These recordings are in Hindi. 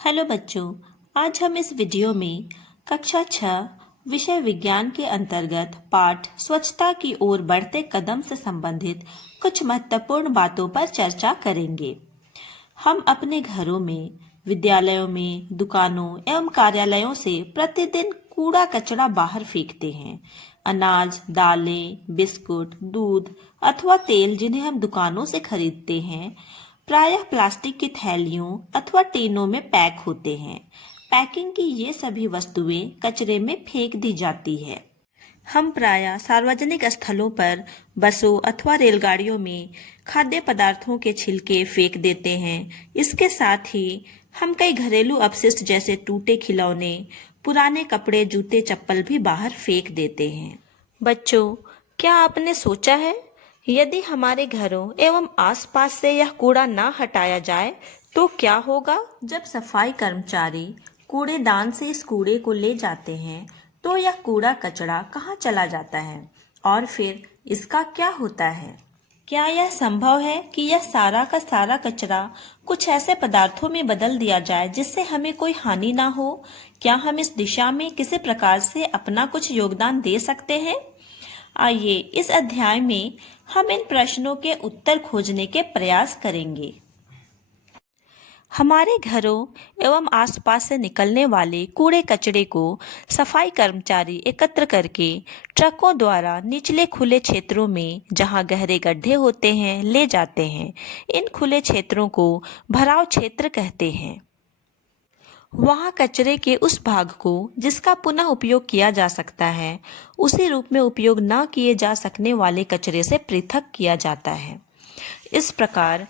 हेलो बच्चों, आज हम इस वीडियो में कक्षा 6 विषय विज्ञान के अंतर्गत पाठ स्वच्छता की ओर बढ़ते कदम से संबंधित कुछ महत्वपूर्ण बातों पर चर्चा करेंगे। हम अपने घरों में, विद्यालयों में, दुकानों एवं कार्यालयों से प्रतिदिन कूड़ा कचरा बाहर फेंकते हैं। अनाज, दालें, बिस्कुट, दूध अथवा तेल जिन्हें हम दुकानों से खरीदते हैं, प्रायः प्लास्टिक की थैलियों अथवा टीनों में पैक होते हैं। पैकिंग की ये सभी वस्तुएं कचरे में फेंक दी जाती है। हम प्रायः सार्वजनिक स्थलों पर, बसों अथवा रेलगाड़ियों में खाद्य पदार्थों के छिलके फेंक देते हैं। इसके साथ ही हम कई घरेलू अपशिष्ट जैसे टूटे खिलौने, पुराने कपड़े, जूते, चप्पल भी बाहर फेंक देते हैं। बच्चों, क्या आपने सोचा है, यदि हमारे घरों एवं आसपास से यह कूड़ा ना हटाया जाए तो क्या होगा? जब सफाई कर्मचारी कूड़ेदान से इस कूड़े को ले जाते हैं तो यह कूड़ा कचरा कहाँ चला जाता है और फिर इसका क्या होता है? क्या यह संभव है कि यह सारा का सारा कचरा कुछ ऐसे पदार्थों में बदल दिया जाए जिससे हमें कोई हानि ना हो? क्या हम इस दिशा में किसी प्रकार से अपना कुछ योगदान दे सकते हैं? आइए इस अध्याय में हम इन प्रश्नों के उत्तर खोजने के प्रयास करेंगे। हमारे घरों एवं आसपास से निकलने वाले कूड़े कचरे को सफाई कर्मचारी एकत्र करके ट्रकों द्वारा निचले खुले क्षेत्रों में, जहां गहरे गड्ढे होते हैं, ले जाते हैं। इन खुले क्षेत्रों को भराव क्षेत्र कहते हैं। वहां कचरे के उस भाग को जिसका पुनः उपयोग किया जा सकता है, उसी रूप में उपयोग न किए जा सकने वाले कचरे से पृथक किया जाता है। इस प्रकार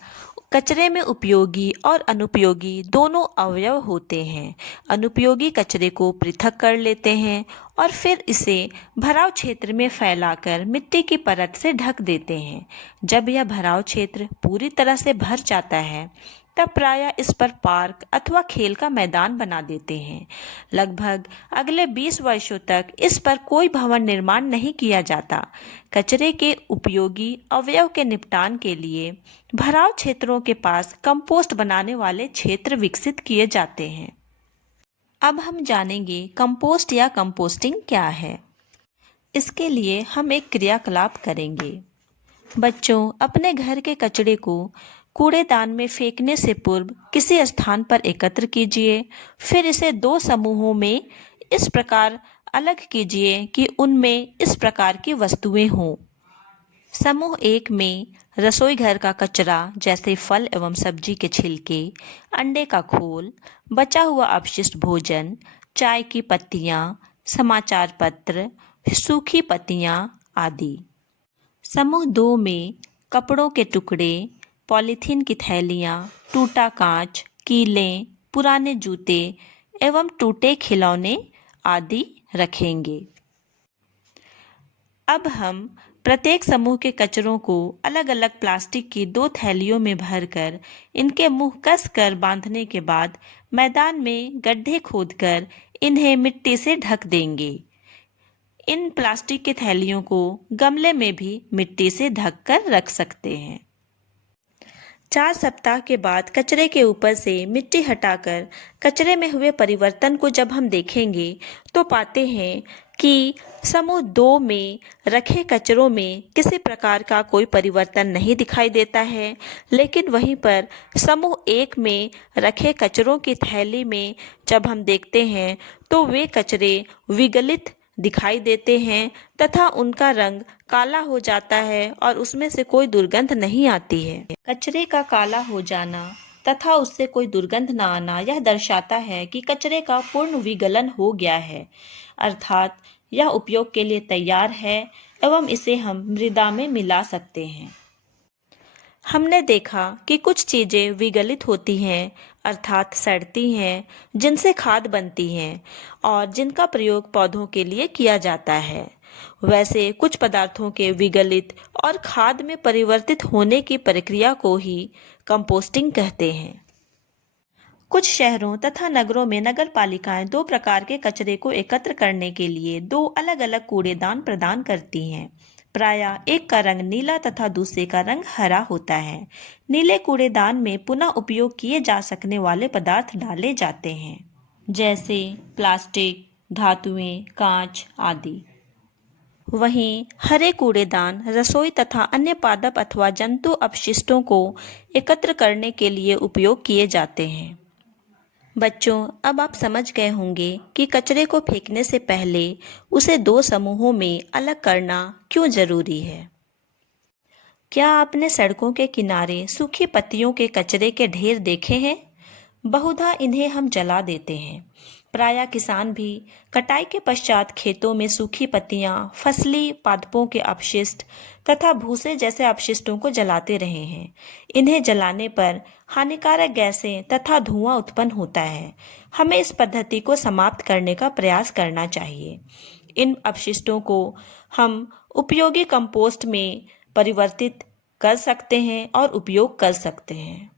कचरे में उपयोगी और अनुपयोगी दोनों अवयव होते हैं। अनुपयोगी कचरे को पृथक कर लेते हैं और फिर इसे भराव क्षेत्र में फैलाकर मिट्टी की परत से ढक देते हैं। जब यह भराव क्षेत्र पूरी तरह से भर जाता है, तब प्रायः इस पर पार्क अथवा खेल का मैदान बना देते हैं। लगभग अगले 20 वर्षों तक इस पर कोई भवन निर्माण नहीं किया जाता। कचरे के उपयोगी अवयव के निपटान के लिए भराव क्षेत्रों के पास कंपोस्ट बनाने वाले क्षेत्र विकसित किए जाते हैं। अब हम जानेंगे कंपोस्ट या कंपोस्टिंग क्या है। इसके लिए हम एक क्रियाकलाप करेंगे। बच्चों, अपने घर के कचरे को कूड़ेदान में फेंकने से पूर्व किसी स्थान पर एकत्र कीजिए। फिर इसे 2 समूहों में इस प्रकार अलग कीजिए कि उनमें इस प्रकार की वस्तुएं हों। समूह 1 में रसोई घर का कचरा जैसे फल एवं सब्जी के छिलके, अंडे का खोल, बचा हुआ अपशिष्ट भोजन, चाय की पत्तियां, समाचार पत्र, सूखी पत्तियां आदि। समूह 2 में कपड़ों के टुकड़े, पॉलीथीन की थैलियाँ, टूटा कांच, कीलें, पुराने जूते एवं टूटे खिलौने आदि रखेंगे। अब हम प्रत्येक समूह के कचरों को अलग अलग प्लास्टिक की 2 थैलियों में भरकर इनके मुंह कस कर बांधने के बाद मैदान में गड्ढे खोदकर इन्हें मिट्टी से ढक देंगे। इन प्लास्टिक की थैलियों को गमले में भी मिट्टी से ढककर रख सकते हैं। 4 सप्ताह के बाद कचरे के ऊपर से मिट्टी हटाकर कचरे में हुए परिवर्तन को जब हम देखेंगे तो पाते हैं कि समूह 2 में रखे कचरों में किसी प्रकार का कोई परिवर्तन नहीं दिखाई देता है, लेकिन वहीं पर समूह 1 में रखे कचरों की थैली में जब हम देखते हैं तो वे कचरे विगलित दिखाई देते हैं तथा उनका रंग काला हो जाता है और उसमें से कोई दुर्गंध नहीं आती है। कचरे का काला हो जाना तथा उससे कोई दुर्गंध न आना यह दर्शाता है कि कचरे का पूर्ण विगलन हो गया है, अर्थात यह उपयोग के लिए तैयार है एवं इसे हम मृदा में मिला सकते हैं। हमने देखा कि कुछ चीज़ें विगलित होती हैं, अर्थात सड़ती हैं, जिनसे खाद बनती हैं और जिनका प्रयोग पौधों के लिए किया जाता है। वैसे कुछ पदार्थों के विगलित और खाद में परिवर्तित होने की प्रक्रिया को ही कंपोस्टिंग कहते हैं। कुछ शहरों तथा नगरों में नगर पालिकाएं 2 प्रकार के कचरे को एकत्र करने के लिए 2 अलग अलग कूड़ेदान प्रदान करती हैं। प्रायः एक का रंग नीला तथा दूसरे का रंग हरा होता है। नीले कूड़ेदान में पुनः उपयोग किए जा सकने वाले पदार्थ डाले जाते हैं, जैसे प्लास्टिक, धातुएं, कांच आदि। वहीं हरे कूड़ेदान रसोई तथा अन्य पादप अथवा जंतु अपशिष्टों को एकत्र करने के लिए उपयोग किए जाते हैं। बच्चों, अब आप समझ गए होंगे कि कचरे को फेंकने से पहले उसे 2 समूहों में अलग करना क्यों जरूरी है। क्या आपने सड़कों के किनारे सूखी पत्तियों के कचरे के ढेर देखे हैं? बहुधा इन्हें हम जला देते हैं। प्रायः किसान भी कटाई के पश्चात खेतों में सूखी पत्तियां, फसली पादपों के अपशिष्ट तथा भूसे जैसे अपशिष्टों को जलाते रहे हैं। इन्हें जलाने पर हानिकारक गैसें तथा धुआं उत्पन्न होता है। हमें इस पद्धति को समाप्त करने का प्रयास करना चाहिए। इन अपशिष्टों को हम उपयोगी कंपोस्ट में परिवर्तित कर सकते हैं और उपयोग कर सकते हैं।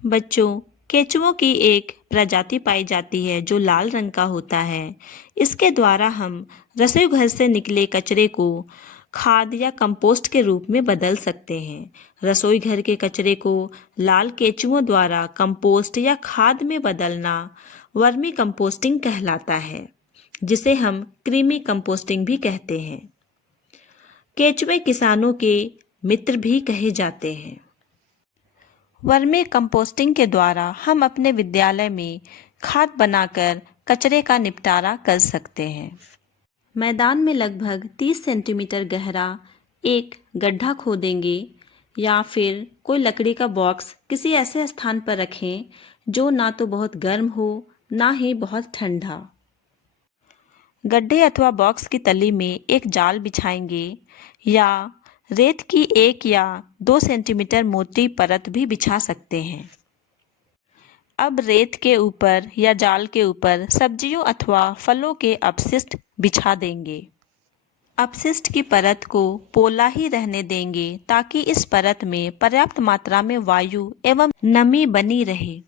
बच्चों, केंचुओं की एक प्रजाति पाई जाती है जो लाल रंग का होता है। इसके द्वारा हम रसोई घर से निकले कचरे को खाद या कंपोस्ट के रूप में बदल सकते हैं। रसोई घर के कचरे को लाल केंचुओं द्वारा कंपोस्ट या खाद में बदलना वर्मी कंपोस्टिंग कहलाता है, जिसे हम कृमि कंपोस्टिंग भी कहते हैं। केंचुए किसानों के मित्र भी कहे जाते हैं। वर्मी कंपोस्टिंग के द्वारा हम अपने विद्यालय में खाद बनाकर कचरे का निपटारा कर सकते हैं। मैदान में लगभग 30 सेंटीमीटर गहरा एक गड्ढा खोदेंगे या फिर कोई लकड़ी का बॉक्स किसी ऐसे स्थान पर रखें जो ना तो बहुत गर्म हो ना ही बहुत ठंडा। गड्ढे अथवा बॉक्स की तली में एक जाल बिछाएंगे या रेत की 1 या 2 सेंटीमीटर मोटी परत भी बिछा सकते हैं। अब रेत के ऊपर या जाल के ऊपर सब्जियों अथवा फलों के अपशिष्ट बिछा देंगे। अपशिष्ट की परत को पोला ही रहने देंगे ताकि इस परत में पर्याप्त मात्रा में वायु एवं नमी बनी रहे।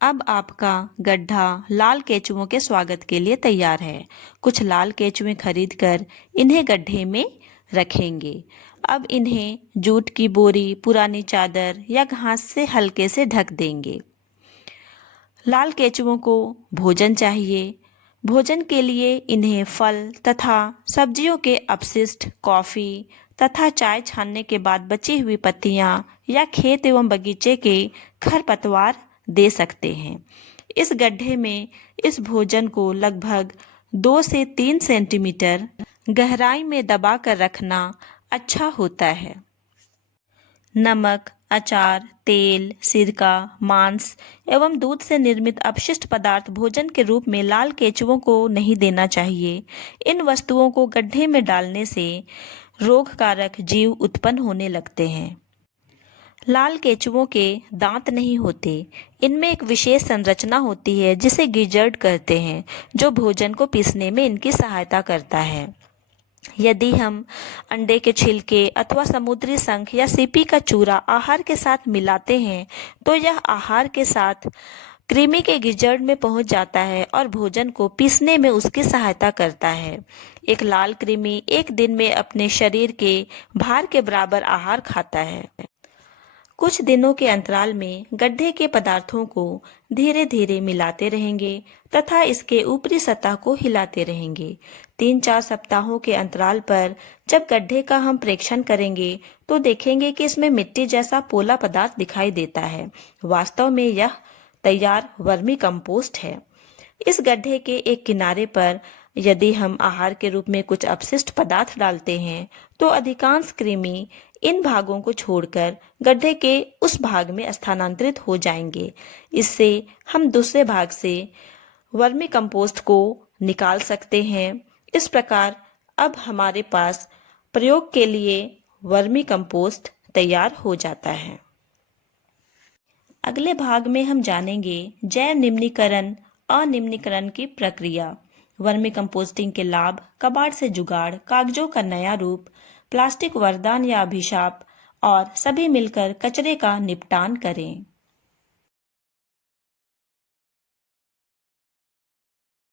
अब आपका गड्ढा लाल केंचुओं के स्वागत के लिए तैयार है। कुछ लाल केंचुए खरीदकर इन्हें गड्ढे में रखेंगे। अब इन्हें जूट की बोरी, पुरानी चादर या घास से हल्के से ढक देंगे। लाल केंचुओं को भोजन चाहिए। भोजन के लिए इन्हें फल तथा सब्जियों के अपशिष्ट, कॉफ़ी तथा चाय छानने के बाद बची हुई पत्तियां या खेत एवं बगीचे के खरपतवार दे सकते हैं। इस गड्ढे में इस भोजन को लगभग 2 से 3 सेंटीमीटर गहराई में दबा कर रखना अच्छा होता है। नमक, अचार, तेल, सिरका, मांस एवं दूध से निर्मित अपशिष्ट पदार्थ भोजन के रूप में लाल केंचुओं को नहीं देना चाहिए। इन वस्तुओं को गड्ढे में डालने से रोगकारक जीव उत्पन्न होने लगते हैं। लाल केंचुओं के दांत नहीं होते। इनमें एक विशेष संरचना होती है जिसे गिजर्ड कहते हैं, जो भोजन को पीसने में इनकी सहायता करता है। यदि हम अंडे के छिलके अथवा समुद्री शंख या सीपी का चूरा आहार के साथ मिलाते हैं तो यह आहार के साथ कृमि के गिजर्ड में पहुंच जाता है और भोजन को पीसने में उसकी सहायता करता है। एक लाल कृमि एक दिन में अपने शरीर के भार के बराबर आहार खाता है। कुछ दिनों के अंतराल में गड्ढे के पदार्थों को धीरे धीरे मिलाते रहेंगे तथा इसके ऊपरी सतह को हिलाते रहेंगे। 3-4 सप्ताहों के अंतराल पर जब गड्ढे का हम परीक्षण करेंगे तो देखेंगे कि इसमें मिट्टी जैसा पोला पदार्थ दिखाई देता है। वास्तव में यह तैयार वर्मी कंपोस्ट है। इस गड्ढे के एक किनारे पर यदि हम आहार के रूप में कुछ अपशिष्ट पदार्थ डालते हैं तो अधिकांश कृमि इन भागों को छोड़कर गड्ढे के उस भाग में स्थानांतरित हो जाएंगे। इससे हम दूसरे भाग से वर्मी कंपोस्ट को निकाल सकते हैं। इस प्रकार अब हमारे पास प्रयोग के लिए वर्मी कंपोस्ट तैयार हो जाता है। अगले भाग में हम जानेंगे जैव निम्नीकरण अनिम्नीकरण की प्रक्रिया, वर्मी कंपोस्टिंग के लाभ, कबाड़ से जुगाड़, कागजों का नया रूप, प्लास्टिक वरदान या अभिशाप और सभी मिलकर कचरे का निपटान करें।